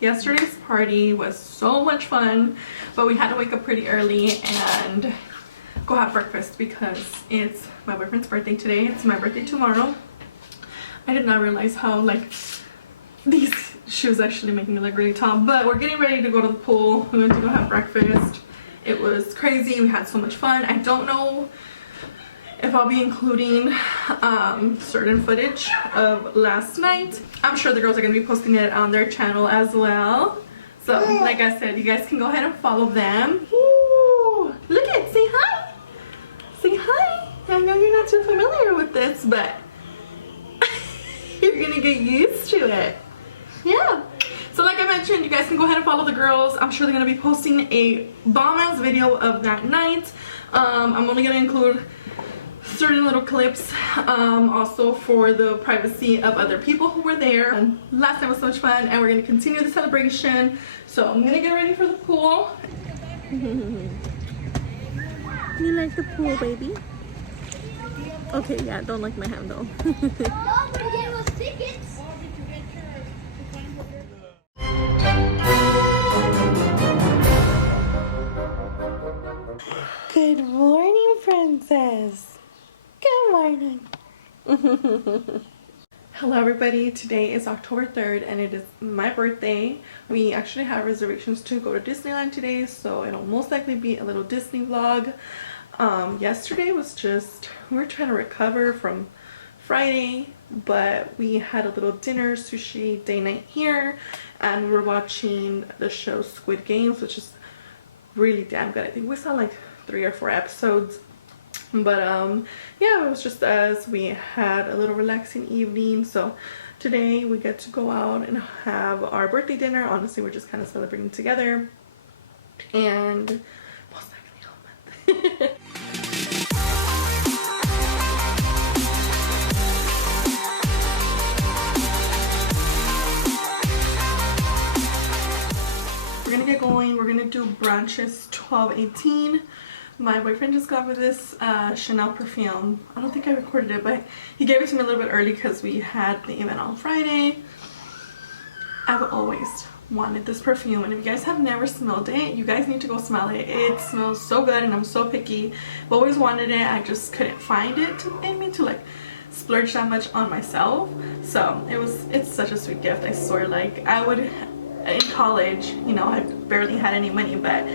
Yesterday's party was so much fun, but we had to wake up pretty early and go have breakfast because it's my boyfriend's birthday today. It's my birthday tomorrow. I did not realize how like these shoes actually make me look really tall, but we're getting ready to go to the pool. We went to go have breakfast. It was crazy. We had so much fun. I don't know if I'll be including certain footage of last night. I'm sure the girls are going to be posting it on their channel as well. So like I said, you guys can go ahead and follow them. Ooh, look at, say hi. Say hi. I know you're not too familiar with this, but you're going to get used to it. Yeah. So like I mentioned, you guys can go ahead and follow the girls. I'm sure they're going to be posting a bomb-ass video of that night. I'm only going to include certain little clips also for the privacy of other people who were there. And last night was so much fun, and we're going to continue the celebration. So I'm going to get ready for the pool. You like the pool, baby? Okay, yeah, don't like my hand though. Good morning, princess. Good morning. Hello everybody, today is October 3rd and it is my birthday. We actually have reservations to go to Disneyland today, so it'll most likely be a little Disney vlog. Yesterday was just, we were trying to recover from Friday, but we had a little dinner, sushi day night here, and we were watching the show Squid Games, which is really damn good. I think we saw like 3 or 4 episodes. But yeah, it was just us. We had a little relaxing evening, so today we get to go out and have our birthday dinner. Honestly, we're just kind of celebrating together, and most likely all month. We're gonna get going. We're gonna do brunches 12:18. My boyfriend just got me this Chanel perfume. I don't think I recorded it, but he gave it to me a little bit early because we had the event on Friday. I've always wanted this perfume, and if you guys have never smelled it, you guys need to go smell it. It smells so good, and I'm so picky. I've always wanted it. I just couldn't find it in me to like splurge that much on myself. So it's such a sweet gift. I swear, like I would in college, you know, I barely had any money, but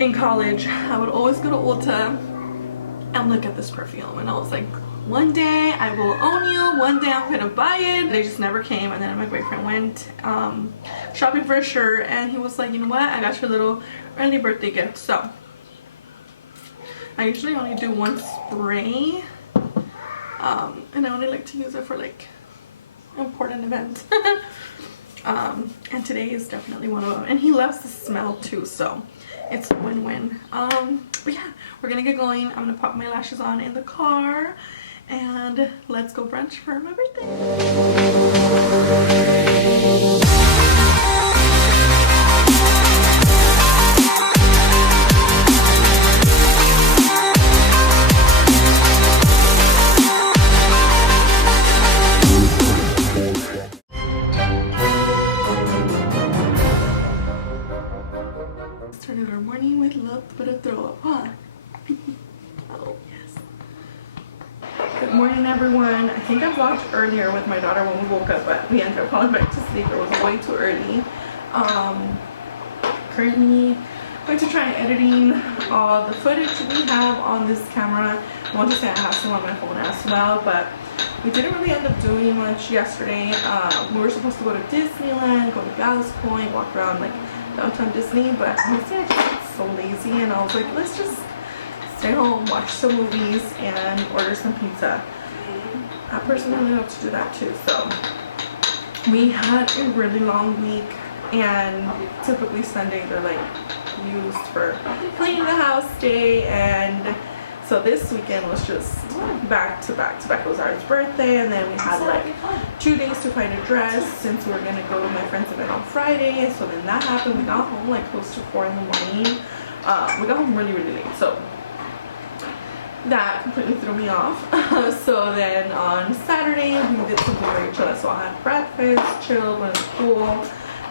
in college I would always go to Ulta and look at this perfume, and I was like, one day I will own you, one day I'm gonna buy it. They just never came. And then my boyfriend went shopping for a shirt, and he was like, you know what, I got you a little early birthday gift. So I usually only do one spray, and I only like to use it for like important events. And today is definitely one of them, and he loves the smell too, so it's a win-win. But yeah, we're gonna get going. I'm gonna pop my lashes on in the car, and let's go brunch for my birthday. Started our morning with a little bit of throw up, huh? Oh, yes. Good morning, everyone. I think I vlogged earlier with my daughter when we woke up, but we ended up falling back to sleep. It was way too early. Currently going to try editing all the footage we have on this camera. I want to say I have some on my phone as well, but we didn't really end up doing much yesterday. We were supposed to go to Disneyland, go to Ballast Point, walk around like downtown Disney, but honestly I just got so lazy, and I was like, let's just stay home, watch some movies, and order some pizza. I personally love to do that too. So we had a really long week, and typically Sundays are like used for cleaning the house day, and so this weekend was just back to back to back. It was Ari's birthday, and then we had like 2 days to find a dress since we were gonna go to my friend's event on Friday. So then that happened. We got home like close to 4 in the morning. We got home really late, so that completely threw me off. So then on Saturday we did something very chill. So I had breakfast, chilled, went to the pool,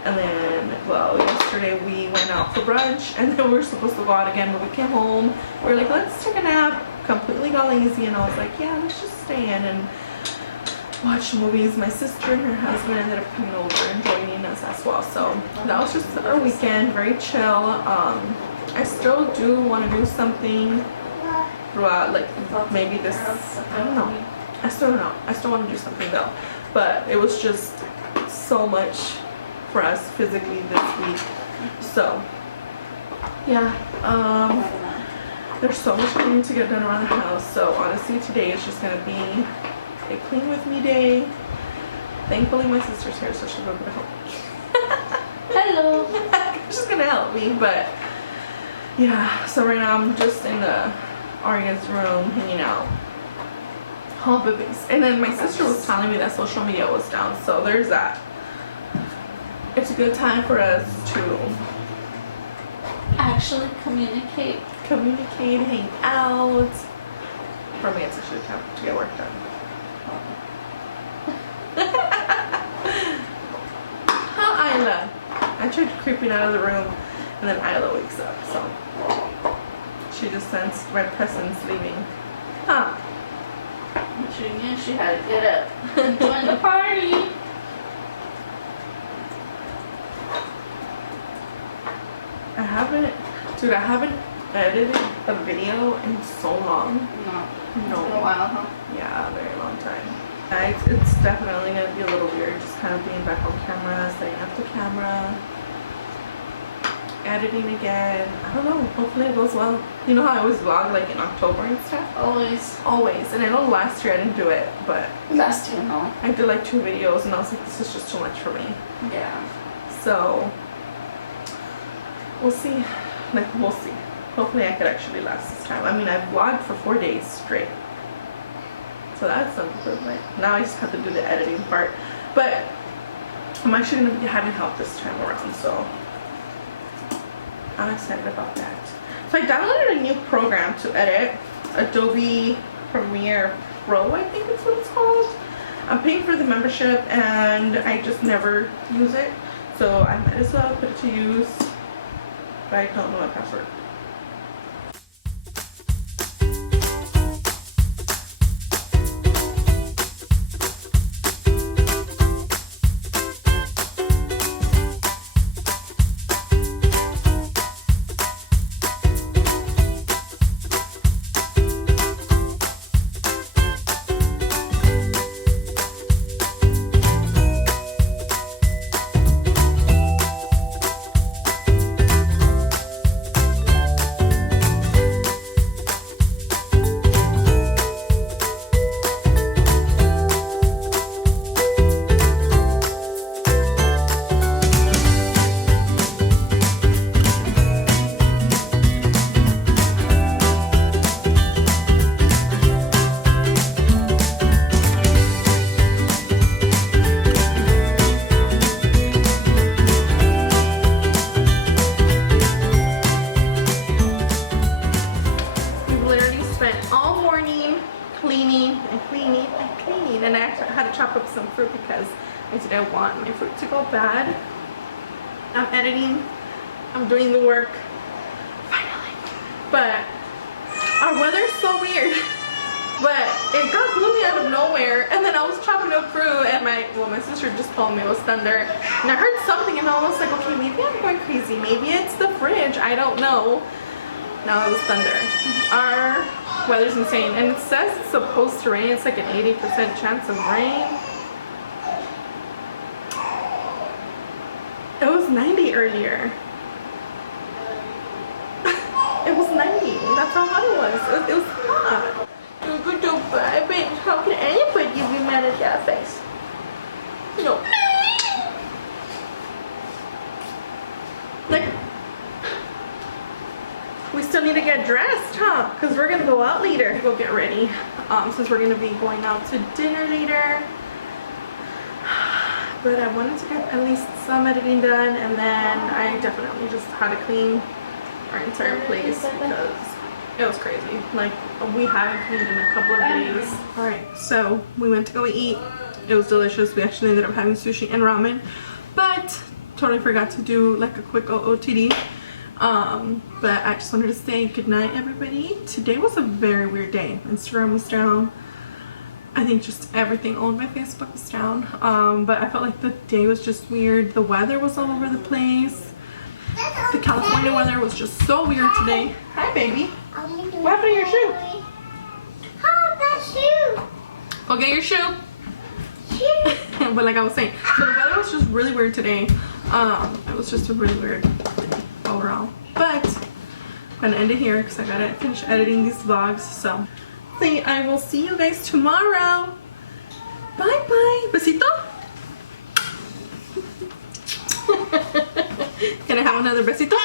And then, well, yesterday we went out for brunch, and then we were supposed to go out again. When we came home, we were like, let's take a nap. Completely got lazy, and I was like, yeah, let's just stay in and watch movies. My sister and her husband ended up coming over and joining us as well. So that was just our weekend, very chill. I still do want to do something throughout, like maybe this, I don't know. I still don't know. I still want to do something though. But it was just so much for us physically this week. So yeah, there's so much cleaning to get done around the house. So honestly, today is just gonna be a clean with me day. Thankfully my sister's here, so she'll be able to help me. Hello. She's gonna help me, but yeah. So right now I'm just in the Aria's room hanging out. Oh, babies. And then my sister was telling me that social media was down, so there's that. It's a good time for us to actually communicate, hang out. For me, it's actually time to get work done. Huh, Isla? I tried creeping out of the room, and then Isla wakes up, so she just sensed my presence leaving. Huh? She knew she had to get up and join the party. I haven't edited a video in so long. No. No. It's been a while, huh? Yeah, a very long time. It's definitely gonna be a little weird just kind of being back on camera, setting up the camera, editing again. I don't know. Hopefully it goes well. You know how I always vlog like in October and stuff? Always. And I know last year I didn't do it, but last year, no. I did like 2 videos and I was like, this is just too much for me. Yeah. So we'll see. We'll see. Hopefully I could actually last this time. I mean, I've vlogged for 4 days straight. So that's some improvement. Now I just have to do the editing part. But I'm actually going to be having help this time around, so I'm excited about that. So I downloaded a new program to edit. Adobe Premiere Pro, I think it's what it's called. I'm paying for the membership and I just never use it. So I might as well put it to use. But I don't know my password. And I actually had to chop up some fruit because I didn't want my fruit to go bad. I'm editing, I'm doing the work, finally. But our weather's so weird. But it got gloomy out of nowhere, and then I was chopping up fruit, and my sister just told me it was thunder, and I heard something, and I was like, okay, maybe I'm going crazy, maybe it's the fridge, I don't know. Now it was thunder. Our weather's insane, and it says it's supposed to rain. It's like an 80% chance of rain. It was 90 earlier. It was 90. That's how hot it was. It was hot. Baby, how can anybody be mad at that face? No. Like, we still need to get dressed, huh? Because we're gonna go out later. Go get ready. Since we're gonna be going out to dinner later. But I wanted to get at least some editing done, and then I definitely just had to clean our entire place because it was crazy. Like, we haven't cleaned in a couple of days. Alright, so we went to go eat. It was delicious. We actually ended up having sushi and ramen. But totally forgot to do like a quick OOTD. But I just wanted to say good night, everybody. Today was a very weird day. Instagram was down. I think just everything on my Facebook was down. But I felt like the day was just weird. The weather was all over the place. The California weather was just so weird today. Hi, baby. What happened to your shoe? Oh, that shoe. Go get your shoe. But like I was saying, so the weather was just really weird today. It was just a really weird overall. But I'm gonna end it here because I gotta finish editing these vlogs. So I will see you guys tomorrow. Bye bye. Besito. Can I have another besito?